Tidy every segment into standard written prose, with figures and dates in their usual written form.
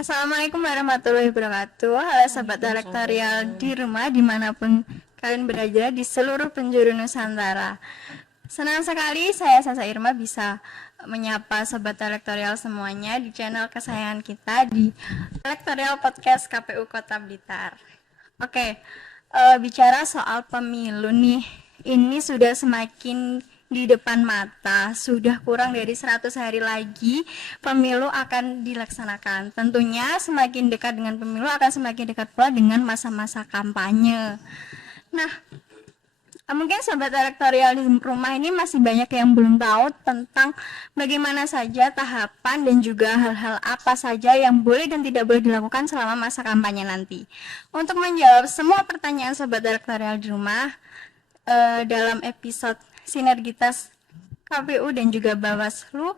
Assalamualaikum warahmatullahi wabarakatuh. Halo sahabat elektorial di rumah dimanapun kalian berada di seluruh penjuru Nusantara. Senang sekali saya Sasa Irma bisa menyapa sahabat elektorial semuanya di channel kesayangan kita di Elektorial Podcast KPU Kota Blitar. Oke, bicara soal pemilu nih, ini sudah semakin di depan mata, sudah kurang dari 100 hari lagi pemilu akan dilaksanakan. Tentunya semakin dekat dengan pemilu akan semakin dekat pula dengan masa-masa kampanye. Nah, mungkin sobat elektorial di rumah ini masih banyak yang belum tahu tentang bagaimana saja tahapan dan juga hal-hal apa saja yang boleh dan tidak boleh dilakukan selama masa kampanye nanti. Untuk menjawab semua pertanyaan sobat elektorial di rumah dalam episode Sinergitas KPU dan juga Bawaslu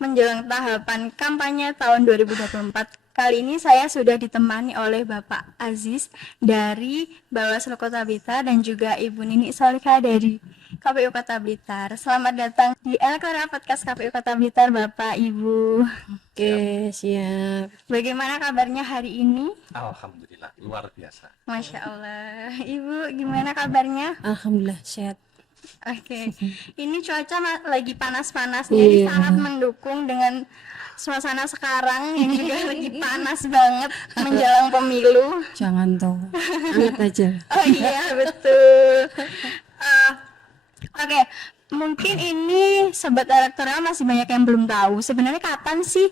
menjelang tahapan kampanye tahun 2024. Kali ini saya sudah ditemani oleh Bapak Aziz dari Bawaslu Kota Blitar dan juga Ibu Nini Solika dari KPU Kota Blitar. Selamat datang di Elektoral Podcast KPU Kota Blitar, Bapak Ibu. Oke, siap. Bagaimana kabarnya hari ini? Alhamdulillah, luar biasa. Masya Allah. Ibu, gimana kabarnya? Alhamdulillah sehat. Oke, ini cuaca lagi panas-panasnya, jadi sangat mendukung dengan suasana sekarang yang juga lagi panas banget menjelang pemilu. Jangan toh, anget aja. Oh iya betul. Oke, mungkin ini sobat elektoral masih banyak yang belum tahu. Sebenarnya kapan sih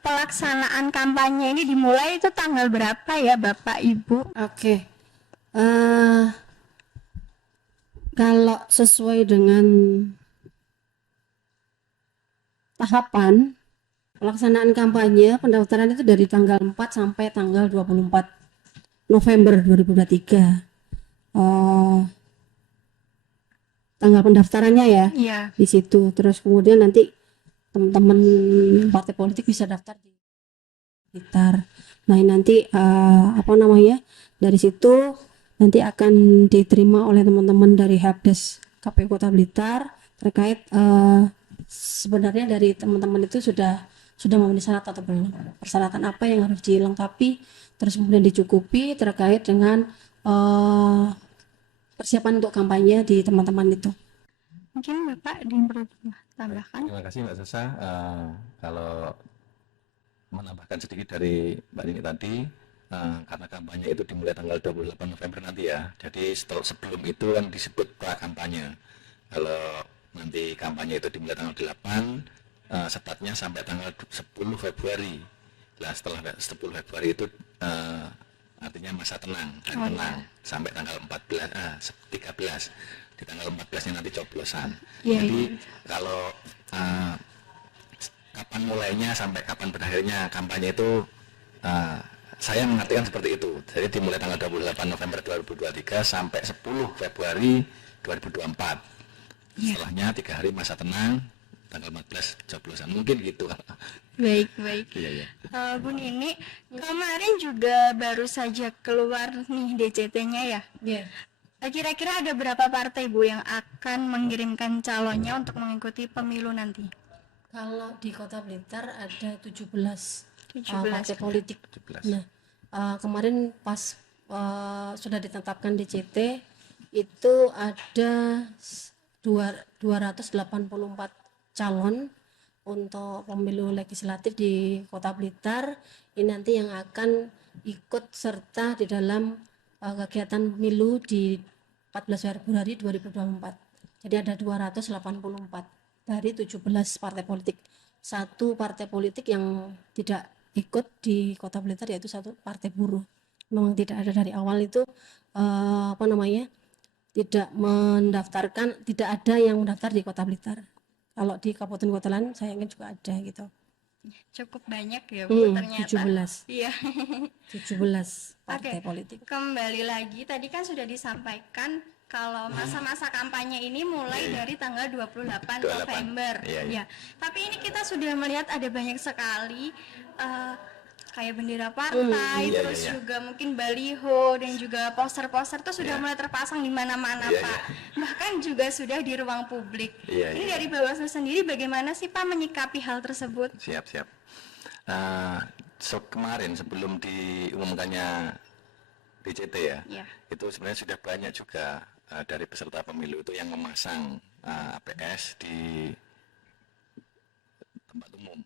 pelaksanaan kampanye ini dimulai, itu tanggal berapa ya Bapak Ibu? Oke. Kalau sesuai dengan tahapan pelaksanaan kampanye, pendaftaran itu dari tanggal 4 sampai tanggal 24 November 2023. Tanggal pendaftarannya ya. Iya. Di situ. Terus kemudian nanti teman-teman partai politik bisa daftar di Blitar. Nah, nanti dari situ nanti akan diterima oleh teman-teman dari Helpdesk KPU Kota Blitar terkait sebenarnya dari teman-teman itu sudah memenuhi syarat atau belum, persyaratan apa yang harus dilengkapi, terus kemudian dicukupi terkait dengan persiapan untuk kampanye di teman-teman itu. Mungkin Bapak tambahkan. Terima kasih Mbak Sasa. Kalau menambahkan sedikit dari Mbak Nini tadi, karena kampanye itu dimulai tanggal 28 November nanti ya. Jadi sebelum itu kan disebut pra-kampanye. Kalau nanti kampanye itu dimulai tanggal 8, startnya sampai tanggal 10 Februari. Nah, setelah 10 Februari itu artinya masa tenang, tenang sampai tanggal 13. Di tanggal 14-nya nanti coblosan. Jadi kalau kapan mulainya sampai kapan berakhirnya kampanye itu saya mengartikan seperti itu. Jadi dimulai tanggal 28 November 2023 sampai 10 Februari 2024. Setelahnya 3 hari masa tenang, tanggal 14 coblosan. Mungkin gitu. Baik. Iya. Bu Nini, kemarin juga baru saja keluar nih DCT-nya ya. Iya. Kira-kira ada berapa partai Bu yang akan mengirimkan calonnya untuk mengikuti pemilu nanti? Kalau di Kota Blitar ada 17 partai 17. politik. 17. Nah, kemarin pas sudah ditetapkan DCT itu ada 284 calon untuk pemilu legislatif di Kota Blitar. Ini nanti yang akan ikut serta di dalam kegiatan pemilu di 14 Februari 2024. Jadi ada 284 dari 17 partai politik. Satu partai politik yang tidak ikut di Kota Blitar yaitu satu partai buruh. Memang tidak ada dari awal itu tidak mendaftarkan, tidak ada yang mendaftar di Kota Blitar. Kalau di kabupaten kota lain saya ingin juga ada gitu. Cukup banyak ya Bu ternyata. 17. Iya. 17 partai politik. Kembali lagi tadi kan sudah disampaikan kalau masa-masa kampanye ini mulai dari tanggal 28 November. Iya. Ya. Tapi ini kita sudah melihat ada banyak sekali kayak bendera partai, terus juga mungkin baliho dan juga poster-poster tuh sudah mulai terpasang di mana-mana Pak. Bahkan juga sudah di ruang publik. Ini dari Bawaslu sendiri bagaimana sih Pak menyikapi hal tersebut? Siap. kemarin sebelum diumumkannya DCT ya, Ya. itu sebenarnya sudah banyak juga dari peserta pemilu itu yang memasang APS di tempat umum,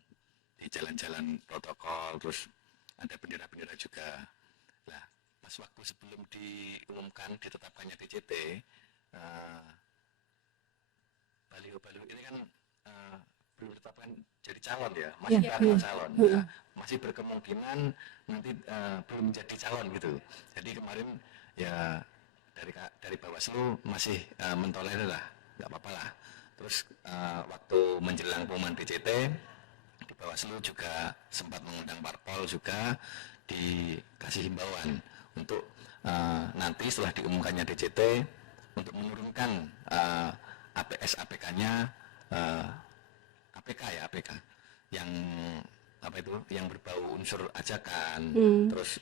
di jalan-jalan protokol, terus ada bendera-bendera juga. Nah, pas waktu sebelum diumumkan ditetapkannya DCT, baliho-baliho ini kan belum ditetapkan jadi calon ya, masih Ya, bakal iya. calon. Nah, masih berkemungkinan nanti belum menjadi calon gitu. Jadi kemarin ya dari Bawaslu masih mentolerir lah, nggak apa-apa lah. Terus waktu menjelang pengumuman DCT, di Bawaslu juga sempat mengundang parpol juga, dikasih himbauan untuk nanti setelah diumumkannya DCT untuk menurunkan APS APK-nya, APK ya APK yang apa itu yang berbau unsur ajakan, terus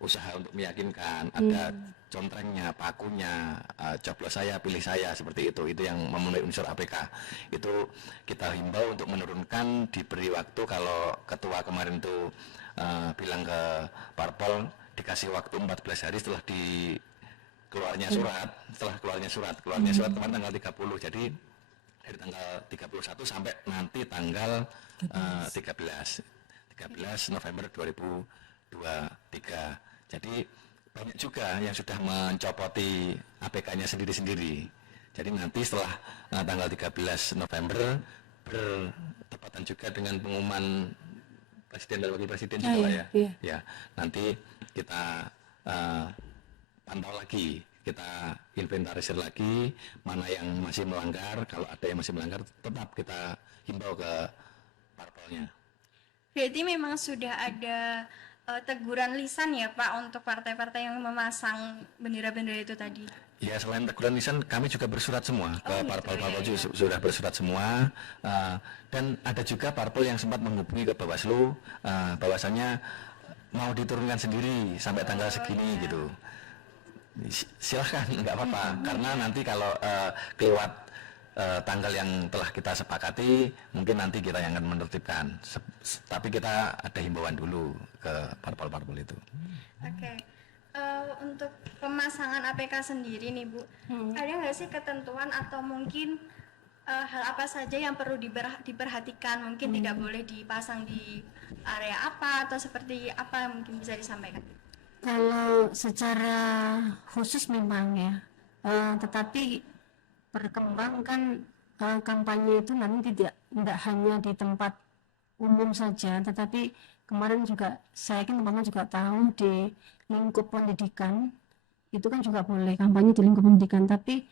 usaha untuk meyakinkan, ada contrengnya, pakunya, coblos saya, pilih saya, seperti itu yang memenuhi unsur APK. Itu kita himbau untuk menurunkan, diberi waktu. Kalau ketua kemarin tuh bilang ke parpol dikasih waktu 14 hari setelah keluarnya surat kemarin tanggal 30, jadi dari tanggal 31 sampai nanti tanggal 13 November 2023. Jadi banyak juga yang sudah mencopoti APK-nya sendiri-sendiri. Jadi nanti setelah tanggal 13 November bertepatan juga dengan pengumuman presiden dan wakil presiden juga lah ya. Iya. Ya, nanti kita pantau lagi, kita inventarisir lagi mana yang masih melanggar. Kalau ada yang masih melanggar, tetap kita himbau ke parpolnya. Berarti memang sudah ada teguran lisan ya Pak untuk partai-partai yang memasang bendera-bendera itu tadi. Ya, selain teguran lisan, kami juga bersurat semua ke gitu, parpol-parpol, ya. sudah bersurat semua. Dan ada juga parpol yang sempat menghubungi ke Bawaslu, bahwasannya mau diturunkan sendiri sampai tanggal segini gitu. Silahkan, nggak apa-apa, karena nanti kalau kelewat tanggal yang telah kita sepakati, mungkin nanti kita yang akan menertibkan. Tapi kita ada himbauan dulu ke parpol-parpol itu. Oke. Untuk pemasangan APK sendiri nih Bu, ada nggak sih ketentuan atau mungkin hal apa saja yang perlu diperhatikan? Mungkin tidak boleh dipasang di area apa atau seperti apa, mungkin bisa disampaikan. Kalau secara khusus memang ya, tetapi berkembang kan kampanye itu nanti tidak hanya di tempat umum saja, tetapi kemarin juga saya yakin teman-teman juga tahu di lingkup pendidikan itu kan juga boleh kampanye di lingkup pendidikan, tapi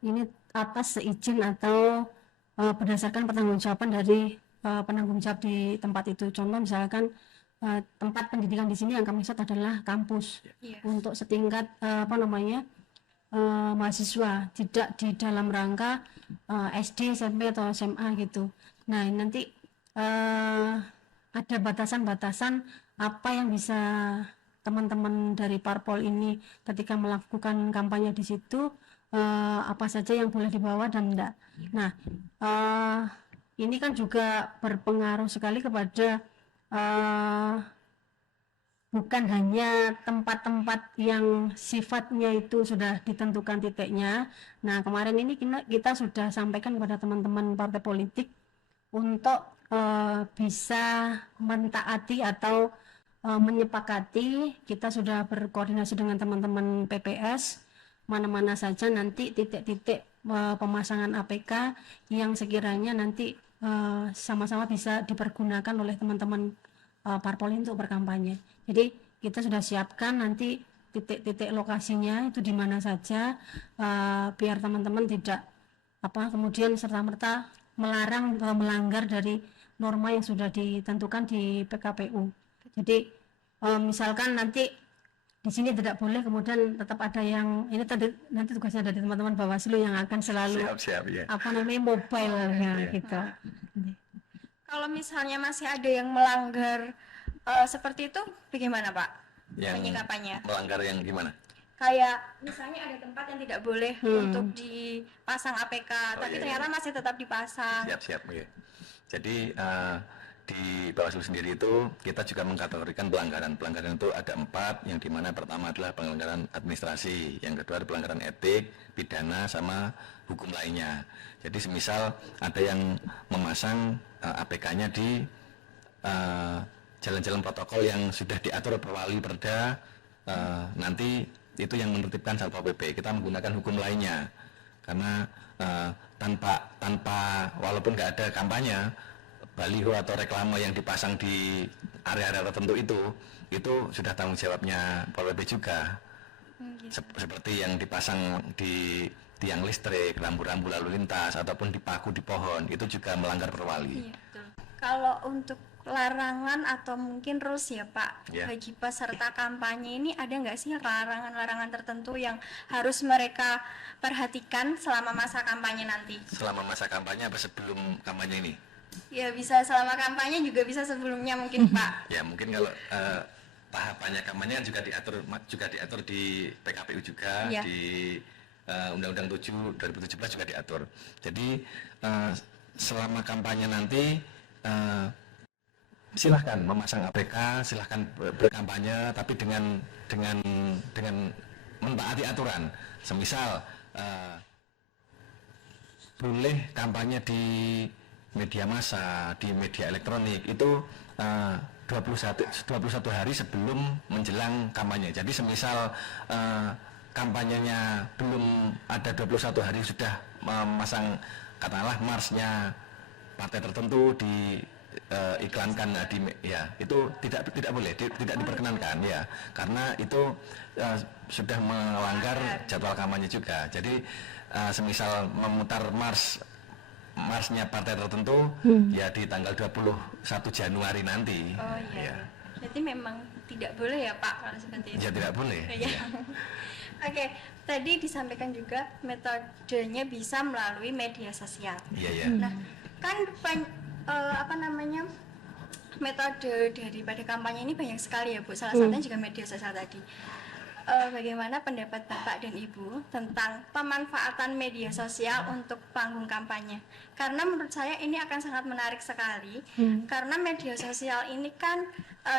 ini atas seizin atau berdasarkan pertanggungjawaban dari penanggung jawab di tempat itu. Contoh misalkan tempat pendidikan di sini yang kami lihat adalah kampus untuk setingkat mahasiswa, tidak di dalam rangka SD, SMP atau SMA gitu. Nah, nanti ada batasan-batasan apa yang bisa teman-teman dari parpol ini ketika melakukan kampanye di situ, apa saja yang boleh dibawa dan enggak. Nah, ini kan juga berpengaruh sekali kepada bukan hanya tempat-tempat yang sifatnya itu sudah ditentukan titiknya. Nah, kemarin ini kita sudah sampaikan kepada teman-teman partai politik untuk bisa mentaati atau menyepakati. Kita sudah berkoordinasi dengan teman-teman PPS mana-mana saja nanti titik-titik pemasangan APK yang sekiranya nanti sama-sama bisa dipergunakan oleh teman-teman parpol untuk berkampanye. Jadi kita sudah siapkan nanti titik-titik lokasinya itu di mana saja, biar teman-teman tidak kemudian serta-merta melarang atau melanggar dari norma yang sudah ditentukan di PKPU. Jadi misalkan nanti di sini tidak boleh, kemudian tetap ada yang ini tadi nanti tugasnya dari teman-teman Bawaslu yang akan selalu Siap, ya. mobile ya gitu. Kalau misalnya masih ada yang melanggar seperti itu, bagaimana Pak penyikapannya? Melanggar yang gimana? Kayak misalnya ada tempat yang tidak boleh untuk dipasang APK, tapi ternyata masih tetap dipasang. Siap, ya. Jadi di di Bawaslu sendiri itu kita juga mengkategorikan pelanggaran. Pelanggaran itu ada 4, yang dimana pertama adalah pelanggaran administrasi, yang kedua adalah pelanggaran etik, pidana, sama hukum lainnya. Jadi semisal ada yang memasang APK-nya di jalan-jalan protokol yang sudah diatur perwali perda, nanti itu yang menertibkan Satpol PP. Kita menggunakan hukum lainnya karena tanpa walaupun nggak ada kampanye, baliho atau reklame yang dipasang di area-area tertentu itu sudah tanggung jawabnya Pol PP juga. Seperti yang dipasang di tiang listrik, rambu-rambu lalu lintas, ataupun dipaku di pohon, itu juga melanggar perwali. Iya, betul. Kalau untuk larangan atau mungkin rules ya Pak, bagi peserta kampanye ini ada nggak sih larangan-larangan tertentu yang harus mereka perhatikan selama masa kampanye nanti? Selama masa kampanye apa sebelum kampanye ini? Ya bisa selama kampanye, juga bisa sebelumnya mungkin Pak. Ya mungkin kalau tahapannya kampanye juga diatur di PKPU juga, di Undang-Undang 7 2017 juga diatur. Jadi selama kampanye nanti silahkan memasang APK, silahkan berkampanye, tapi dengan mentaati aturan. Semisal boleh kampanye di media massa, di media elektronik itu 21 hari sebelum menjelang kampanye. Jadi semisal kampanyenya belum ada 21 hari sudah memasang katakanlah marsnya partai tertentu iklankan itu tidak boleh, tidak diperkenankan ya, karena itu sudah melanggar jadwal kampanye juga. Jadi semisal memutar marsnya partai tertentu ya di tanggal 21 Januari nanti. Oh iya. Jadi memang tidak boleh ya Pak kalau seperti itu. Ya tidak boleh. Ya. Oke, tadi disampaikan juga metodenya bisa melalui media sosial. Iya. Nah, kan metode daripada kampanye ini banyak sekali ya Bu. Salah satunya juga media sosial tadi. Bagaimana pendapat Bapak dan Ibu tentang pemanfaatan media sosial untuk panggung kampanye? Karena menurut saya ini akan sangat menarik sekali, karena media sosial ini kan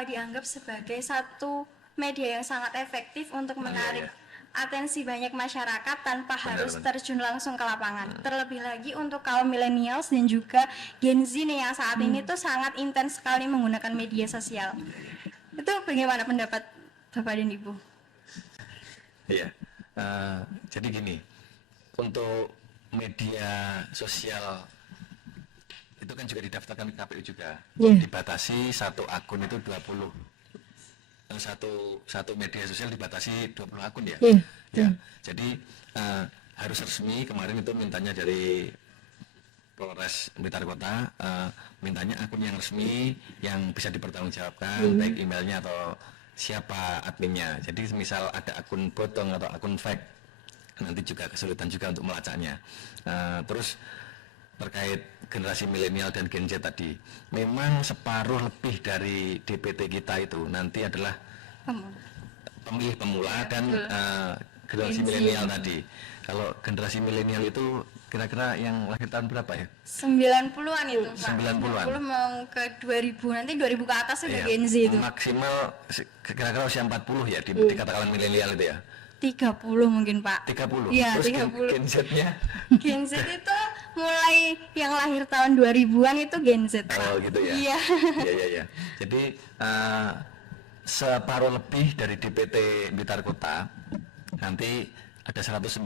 dianggap sebagai satu media yang sangat efektif untuk menarik atensi banyak masyarakat tanpa harus terjun langsung ke lapangan. Terlebih lagi untuk kaum millennials dan juga Gen Z nih yang saat ini tuh sangat intens sekali menggunakan media sosial. Itu bagaimana pendapat Bapak dan Ibu? Iya, jadi gini, untuk media sosial itu kan juga didaftarkan ke KPU juga, dibatasi satu akun itu 20. Satu media sosial dibatasi 20 akun ya. Ya. Jadi harus resmi. Kemarin itu mintanya dari Polres Blitar Kota, mintanya akun yang resmi yang bisa dipertanggungjawabkan, baik emailnya atau siapa adminnya. Jadi misal ada akun bodong atau akun fake, nanti juga kesulitan juga untuk melacaknya. Terus terkait generasi milenial dan Gen Z tadi, memang separuh lebih dari DPT kita itu nanti adalah pemilih pemula dan generasi milenial tadi. Kalau generasi milenial itu kira-kira yang lahir tahun berapa ya? 90-an itu Pak. 90-an. 90 mau ke 2000, nanti 2000 ke atas udah Gen Z itu. Maksimal kira-kira usia 40 ya dikatakan milenial itu ya. 30 mungkin Pak. 30. Iya, Terus 30. Gen Z-nya? Gen Z itu mulai yang lahir tahun 2000-an itu Gen Z Pak. Oh gitu ya. Iya. Iya. Jadi separuh lebih dari DPT Blitar Kota nanti ada 119.000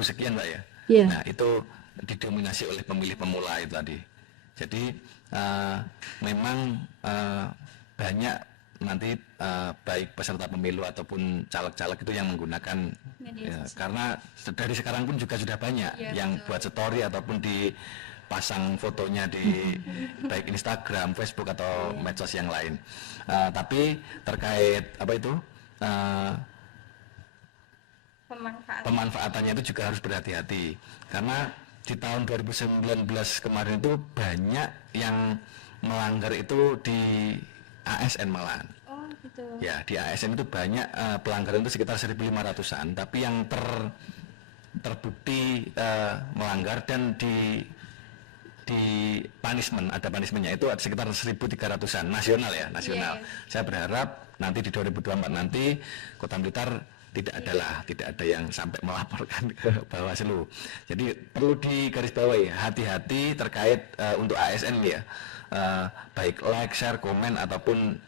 sekian Pak ya. Iya. Nah itu didominasi oleh pemilih pemula itu tadi. Jadi memang banyak nanti baik peserta pemilu ataupun caleg-caleg itu yang menggunakan karena dari sekarang pun juga sudah banyak yang buat story ataupun dipasang fotonya di baik Instagram, Facebook atau medsos yang lain. Tapi terkait apa itu pemanfaatannya itu juga harus berhati-hati karena di tahun 2019 kemarin itu banyak yang melanggar itu di ASN malahan. Oh gitu. Ya di ASN itu banyak pelanggaran itu sekitar 1.500-an, tapi yang terbukti melanggar dan di punishment, ada punishmentnya itu ada sekitar 1.300-an nasional ya, nasional. Saya berharap nanti di 2024 nanti Kota Blitar tidak ada yang sampai melaporkan ke Bawaslu. Jadi perlu digarisbawahi hati-hati terkait untuk ASN ya, baik like, share, komen ataupun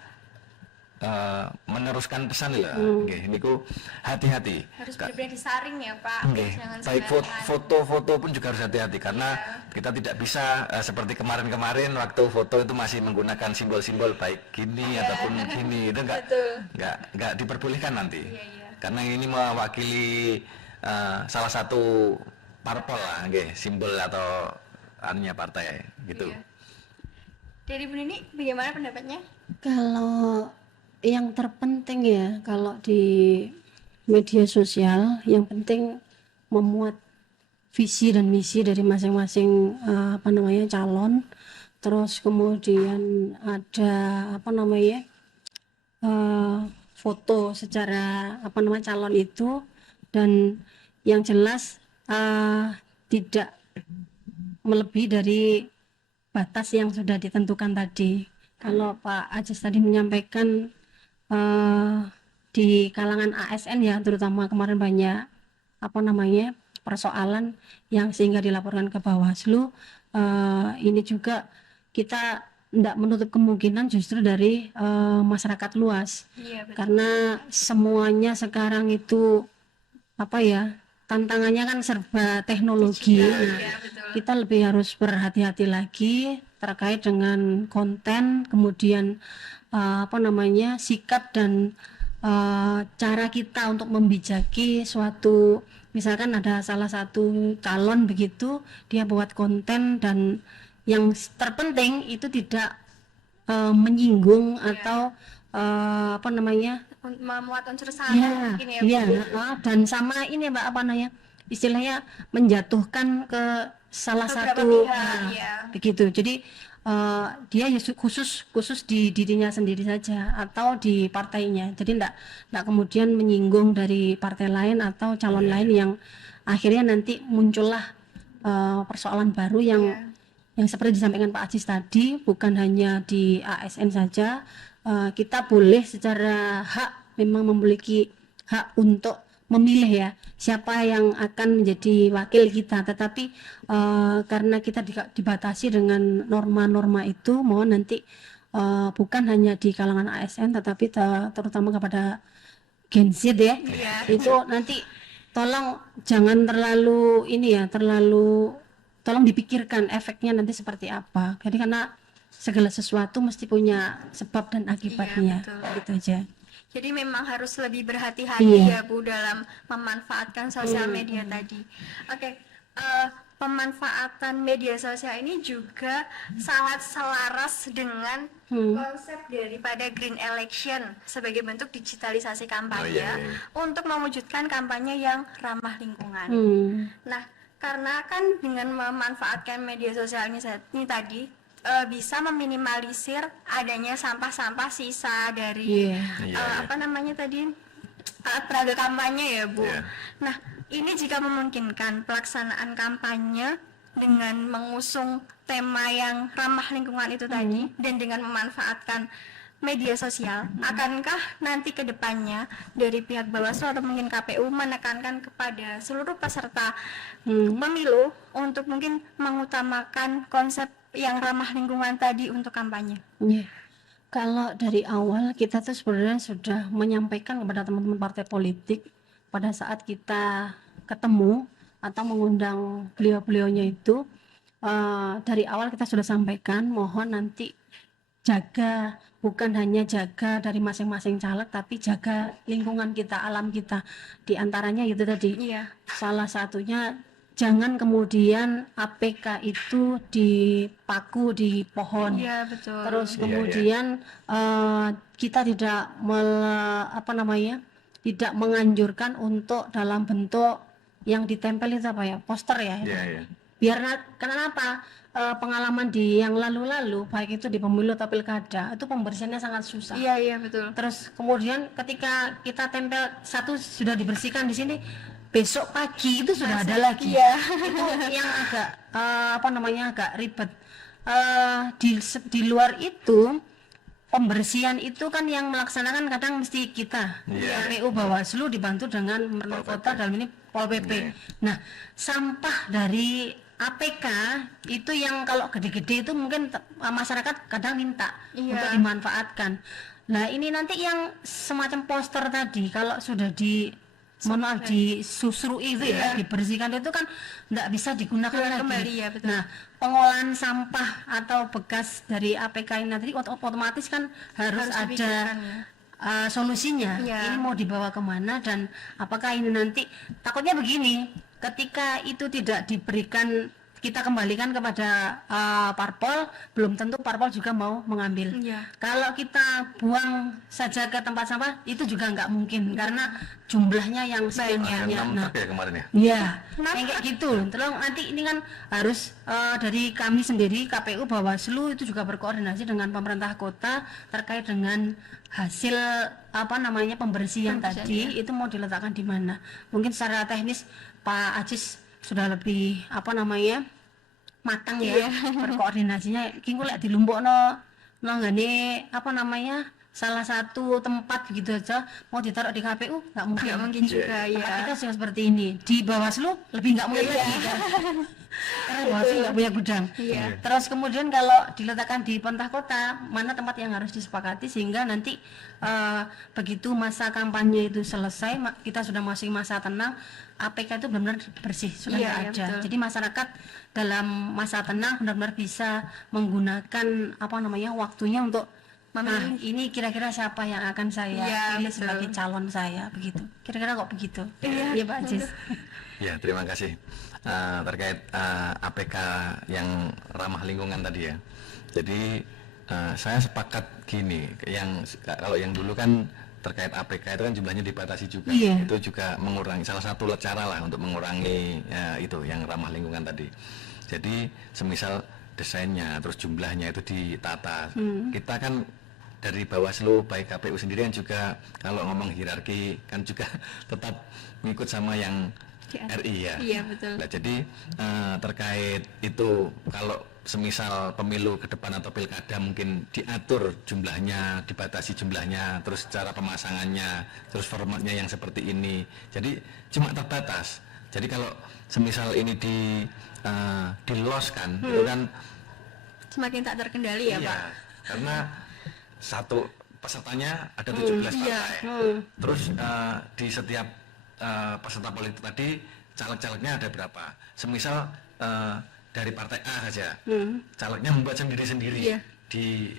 meneruskan pesan lah. Ini ku hati-hati. Harus benar-benar disaring ya Pak. Jangan Baik sembarangan. foto-foto pun juga harus hati-hati karena kita tidak bisa seperti kemarin-kemarin waktu foto itu masih menggunakan simbol-simbol baik gini ataupun gini, itu enggak diperbolehkan nanti. Karena ini mewakili salah satu parpol lah, simbol atau anunya partai gitu. Dari Bu Nini bagaimana pendapatnya? Kalau yang terpenting ya, kalau di media sosial yang penting memuat visi dan misi dari masing-masing calon. Terus kemudian ada foto secara calon itu, dan yang jelas tidak melebihi dari batas yang sudah ditentukan tadi. Kalau Pak Ajis tadi menyampaikan di kalangan ASN ya, terutama kemarin banyak persoalan yang sehingga dilaporkan ke Bawaslu. Ini juga kita tidak menutup kemungkinan justru dari masyarakat luas. Karena semuanya sekarang itu tantangannya kan serba teknologi. Kita lebih harus berhati-hati lagi terkait dengan konten, kemudian sikap dan cara kita untuk membijaki suatu, misalkan ada salah satu calon begitu, dia buat konten dan yang terpenting itu tidak menyinggung atau memuat unsur sara mungkin ya Bu. Dan sama ini Mbak istilahnya menjatuhkan ke salah Beberapa satu pihak, begitu. Jadi dia ya khusus di dirinya sendiri saja atau di partainya. Jadi enggak kemudian menyinggung dari partai lain atau calon lain yang akhirnya nanti muncullah persoalan baru yang seperti disampaikan Pak Ajis tadi, bukan hanya di ASN saja. Kita boleh secara hak memang memiliki hak untuk memilih ya siapa yang akan menjadi wakil kita, tetapi karena kita dibatasi dengan norma-norma itu, mohon nanti bukan hanya di kalangan ASN tetapi terutama kepada Gen Z ya, itu nanti tolong jangan terlalu tolong dipikirkan efeknya nanti seperti apa. Jadi karena segala sesuatu mesti punya sebab dan akibatnya, gitu aja. Jadi memang harus lebih berhati-hati ya Bu dalam memanfaatkan sosial media tadi. Pemanfaatan media sosial ini juga sangat selaras dengan konsep daripada Green Election sebagai bentuk digitalisasi kampanye untuk mewujudkan kampanye yang ramah lingkungan. Nah, karena kan dengan memanfaatkan media sosial ini tadi bisa meminimalisir adanya sampah-sampah sisa dari peraga kampanye ya Bu. Nah, ini jika memungkinkan pelaksanaan kampanye dengan mengusung tema yang ramah lingkungan itu tadi dan dengan memanfaatkan media sosial, akankah nanti ke depannya dari pihak Bawaslu atau mungkin KPU menekankan kepada seluruh peserta pemilu untuk mungkin mengutamakan konsep yang ramah lingkungan tadi untuk kampanye? Kalau dari awal kita tuh sebenarnya sudah menyampaikan kepada teman-teman partai politik pada saat kita ketemu atau mengundang beliau-beliaunya itu, dari awal kita sudah sampaikan mohon nanti jaga, bukan hanya jaga dari masing-masing caleg tapi jaga lingkungan kita, alam kita. Di antaranya itu tadi, salah satunya jangan kemudian APK itu dipaku di pohon. Terus kemudian kita tidak tidak menganjurkan untuk dalam bentuk yang ditempel itu poster ya. Biar kenapa? Pengalaman di yang lalu-lalu baik itu di pemilu atau pilkada itu pembersihannya sangat susah. Betul. Terus kemudian ketika kita tempel satu sudah dibersihkan di sini, besok pagi itu sudah ada lagi. Iya. Itu yang agak agak ribet. Di luar itu pembersihan itu kan yang melaksanakan kadang mesti kita, Iya. KPU Bawaslu dibantu dengan pemerintah kota, dalam ini Pol PP. Nah, sampah dari APK itu yang kalau gede-gede itu mungkin masyarakat kadang minta Iya. untuk dimanfaatkan. Nah, ini nanti yang semacam poster tadi kalau sudah disusrui itu ya, dibersihkan itu kan tidak bisa digunakan lagi. Kembali, ya, betul. Nah, pengolahan sampah atau bekas dari APK ini nanti otomatis kan harus ada dipikirkan, ya. solusinya. Iya. Ini mau dibawa kemana dan apakah ini nanti, takutnya begini, ketika itu tidak diberikan, kita kembalikan kepada parpol, belum tentu parpol juga mau mengambil. Iya. Kalau kita buang saja ke tempat sampah itu juga nggak mungkin karena jumlahnya yang sekian Ada banyak. 6 Nah, truk ya kemarin ya. iya, kayak gitu. Terus nanti ini kan harus dari kami sendiri KPU Bawaslu itu juga berkoordinasi dengan pemerintah kota terkait dengan hasil pembersihan tadi itu mau diletakkan di mana. Mungkin secara teknis Pak Ajis sudah lebih matang ya berkoordinasinya. Ki lek dilumpukno nanggane salah satu tempat begitu aja mau ditaruh di KPU nggak mungkin. Nggak mungkin juga, Tempat ya. kita sudah seperti ini. Di Bawaslu lebih nggak mungkin lagi kan. Karena Bawaslu nggak punya gudang. Iya. Terus kemudian kalau diletakkan di pemerintah kota, mana tempat yang harus disepakati sehingga nanti begitu masa kampanye itu selesai, kita sudah masuk masa tenang, APK itu benar-benar bersih, sudah Iya, nggak iya, ada. betul. Jadi masyarakat dalam masa tenang benar-benar bisa menggunakan waktunya untuk Memilih. ini kira-kira siapa yang akan saya Iya, pilih betul. sebagai calon saya begitu. Kira-kira kok begitu? Iya, Pak Ajis. Ya, terima kasih. Terkait APK yang ramah lingkungan tadi ya. Jadi saya sepakat gini, kalau yang dulu kan terkait APK itu kan jumlahnya dibatasi juga. Iya. Itu juga mengurangi, salah satu cara lah untuk mengurangi itu yang ramah lingkungan tadi. Jadi semisal desainnya terus jumlahnya itu ditata. Kita kan dari Bawaslu baik KPU sendiri kan juga kalau ngomong hierarki kan juga tetap ngikut sama yang RI ya. Iya, betul. Nah, jadi terkait itu kalau semisal pemilu ke depan atau pilkada mungkin diatur jumlahnya, dibatasi jumlahnya, terus cara pemasangannya, terus formatnya yang seperti ini. Jadi cuma terbatas. Jadi kalau semisal ini diloskan itu kan Semakin tak terkendali ya, iya, Pak. karena satu pesertanya ada 17 iya. partai. Terus di setiap peserta politik tadi caleg-calegnya ada berapa? Semisal dari partai A saja, calegnya membuat sendiri-sendiri Iya. di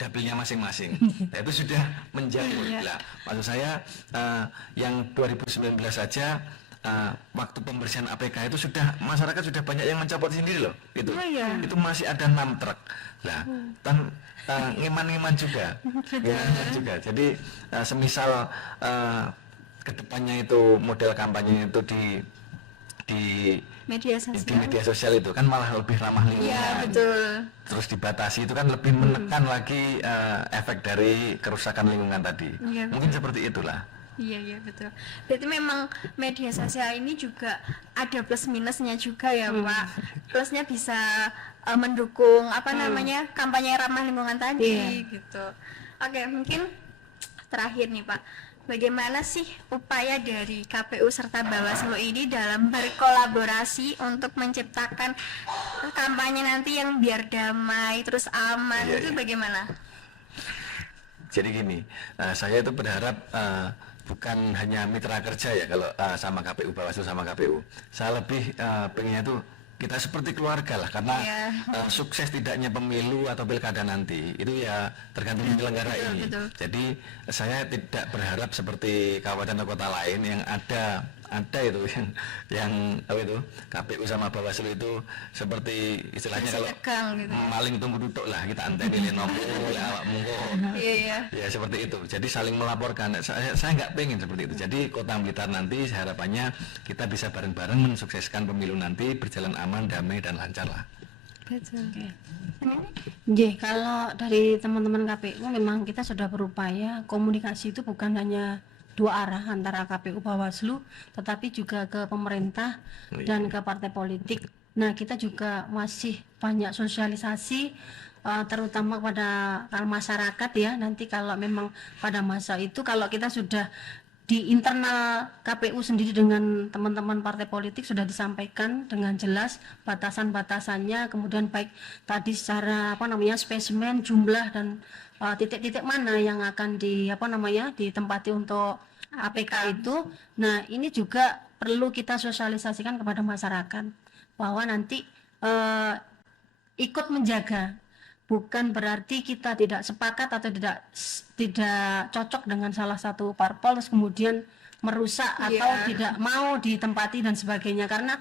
dapilnya masing-masing. Nah, itu sudah menjauh. Lah, maksud saya yang 2019 saja waktu pembersihan APK itu sudah masyarakat sudah banyak yang mencopot sendiri loh. Itu. Oh, iya. Itu masih ada 6 truk. Lah, ngeman-ngeman juga. Ngeman juga. Jadi semisal kedepannya itu model kampanye itu di Media di sosial. media sosial itu kan malah lebih ramah lingkungan. Iya, betul. Terus dibatasi itu kan lebih menekan lagi efek dari kerusakan lingkungan tadi. Iya, Mungkin seperti itulah. Iya, iya, betul. Berarti memang media sosial ini juga ada plus minusnya juga ya, Pak. Plusnya bisa mendukung kampanye ramah lingkungan tadi gitu. Oke, mungkin terakhir nih, Pak. Bagaimana sih upaya dari KPU serta Bawaslu ini dalam berkolaborasi untuk menciptakan kampanye nanti yang biar damai terus aman? Iya, Itu iya. bagaimana? Jadi gini, saya itu berharap bukan hanya mitra kerja ya kalau sama KPU, Bawaslu sama KPU. Saya lebih pengennya tuh kita seperti keluarga lah, karena sukses tidaknya pemilu atau pilkada nanti itu ya tergantung penyelenggara ini. betul. Jadi saya tidak berharap seperti kabupaten atau kota lain yang ada itu yang apa itu KPU sama Bawaslu itu seperti istilahnya Masih kalau tegang gitu. maling tunggu duduk lah, kita anteni nomor awakmu kok. Iya, iya. Ya seperti itu. Jadi saling melaporkan. Saya nggak pengen seperti itu. Jadi Kota Blitar nanti harapannya kita bisa bareng-bareng mensukseskan pemilu nanti berjalan aman, damai dan lancar lah. Betul. Kalau dari teman-teman KPU memang kita sudah berupaya komunikasi itu bukan hanya dua arah antara KPU Bawaslu tetapi juga ke pemerintah dan ke partai politik. Nah, kita juga masih banyak sosialisasi terutama pada masyarakat ya. Nanti kalau memang pada masa itu kalau kita sudah di internal KPU sendiri dengan teman-teman partai politik sudah disampaikan dengan jelas batasan-batasannya, kemudian baik tadi secara spesimen, jumlah dan titik-titik mana yang akan ditempati untuk APK itu. Nah, ini juga perlu kita sosialisasikan kepada masyarakat bahwa nanti ikut menjaga, bukan berarti kita tidak sepakat atau tidak cocok dengan salah satu parpol terus kemudian merusak atau tidak mau ditempati dan sebagainya, karena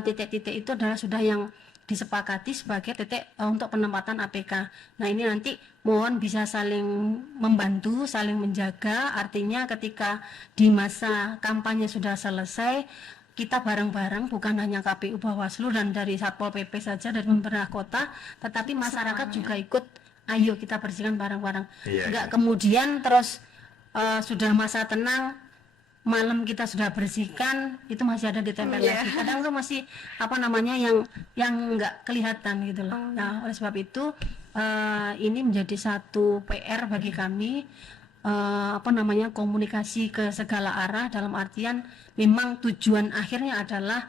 titik-titik itu adalah sudah yang disepakati sebagai titik untuk penempatan APK. Nah, ini nanti mohon bisa saling membantu, saling menjaga, artinya ketika di masa kampanye sudah selesai kita bareng-bareng, bukan hanya KPU Bawaslu dan dari Satpol PP saja dari pemerintah kota, tetapi masyarakat juga ikut, ayo kita bersihkan bareng-bareng. Enggak kemudian terus sudah masa tenang malam kita sudah bersihkan itu masih ada ditempel lagi. Kadang tuh masih yang enggak kelihatan gitu loh. Nah, oleh sebab itu ini menjadi satu PR bagi kami, komunikasi ke segala arah, dalam artian memang tujuan akhirnya adalah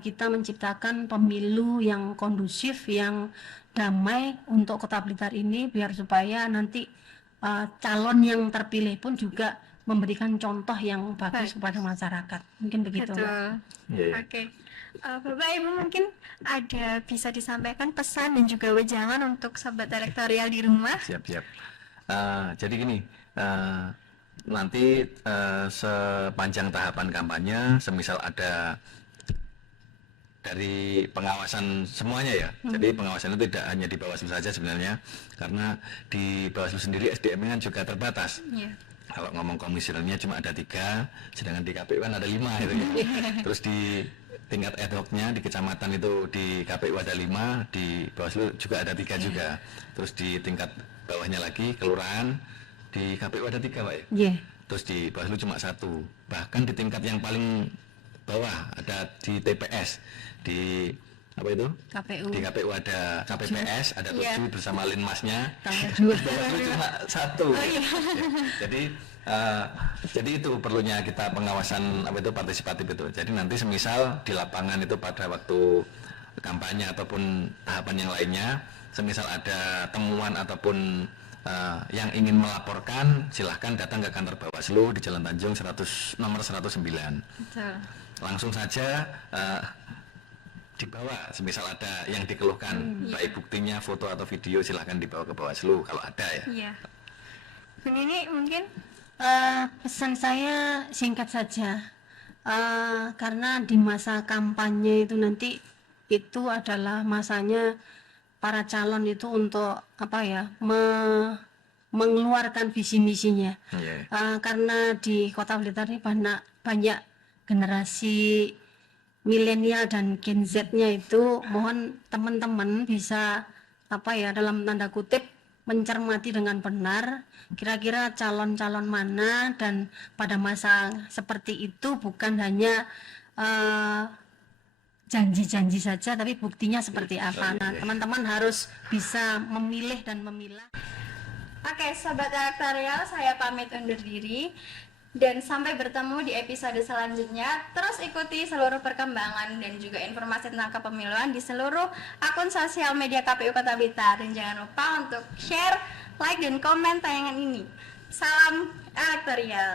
kita menciptakan pemilu yang kondusif, yang damai untuk Kota Blitar ini, biar supaya nanti calon yang terpilih pun juga memberikan contoh yang bagus kepada masyarakat. Mungkin begitu. Betul. Oke. Bapak Ibu, mungkin ada bisa disampaikan pesan dan juga wejangan untuk sobat elektoral di rumah? Siap. Jadi gini, nanti sepanjang tahapan kampanye, semisal ada dari pengawasan semuanya ya. Jadi pengawasan itu tidak hanya di Bawaslu saja sebenarnya, karena di Bawaslu sendiri SDM-nya kan juga terbatas. Kalau ngomong komisionernya cuma ada 3, sedangkan di KPU kan ada 5 gitu ya. Terus di tingkat ad hoc-nya di kecamatan itu di KPU ada 5, di Bawaslu juga ada 3 juga. Terus di tingkat bawahnya lagi kelurahan di KPU ada 3 Pak ya. Terus di Bawaslu cuma 1. Bahkan di tingkat yang paling bawah ada di TPS, di apa itu? KPU. Di KPU ada KPPS, ada 7 bersama Linmasnya. Tambah 2. Bawaslu cuma 1. Jadi itu perlunya kita pengawasan partisipatif itu. Jadi nanti semisal di lapangan itu pada waktu kampanye ataupun tahapan yang lainnya, semisal ada temuan ataupun yang ingin melaporkan, silahkan datang ke kantor Bawaslu di Jalan Tanjung nomor 109. Betul. Langsung saja dibawa, semisal ada yang dikeluhkan, baik buktinya foto atau video, silahkan dibawa ke Bawaslu kalau ada ya. Iya. Ini mungkin pesan saya singkat saja, karena di masa kampanye itu nanti itu adalah masanya para calon itu untuk mengeluarkan visi misinya. Karena di Kota Blitar ini banyak generasi milenial dan Gen Z-nya itu, mohon teman-teman bisa dalam tanda kutip mencermati dengan benar kira-kira calon-calon mana, dan pada masa seperti itu bukan hanya janji-janji saja tapi buktinya seperti apa. Nah, teman-teman harus bisa memilih dan memilah. Oke, sobat elektoral, saya pamit undur diri dan sampai bertemu di episode selanjutnya. Terus ikuti seluruh perkembangan dan juga informasi tentang kepemiluan di seluruh akun sosial media KPU Kota Blitar, dan jangan lupa untuk share, like, dan komen tayangan ini. Salam elektoral.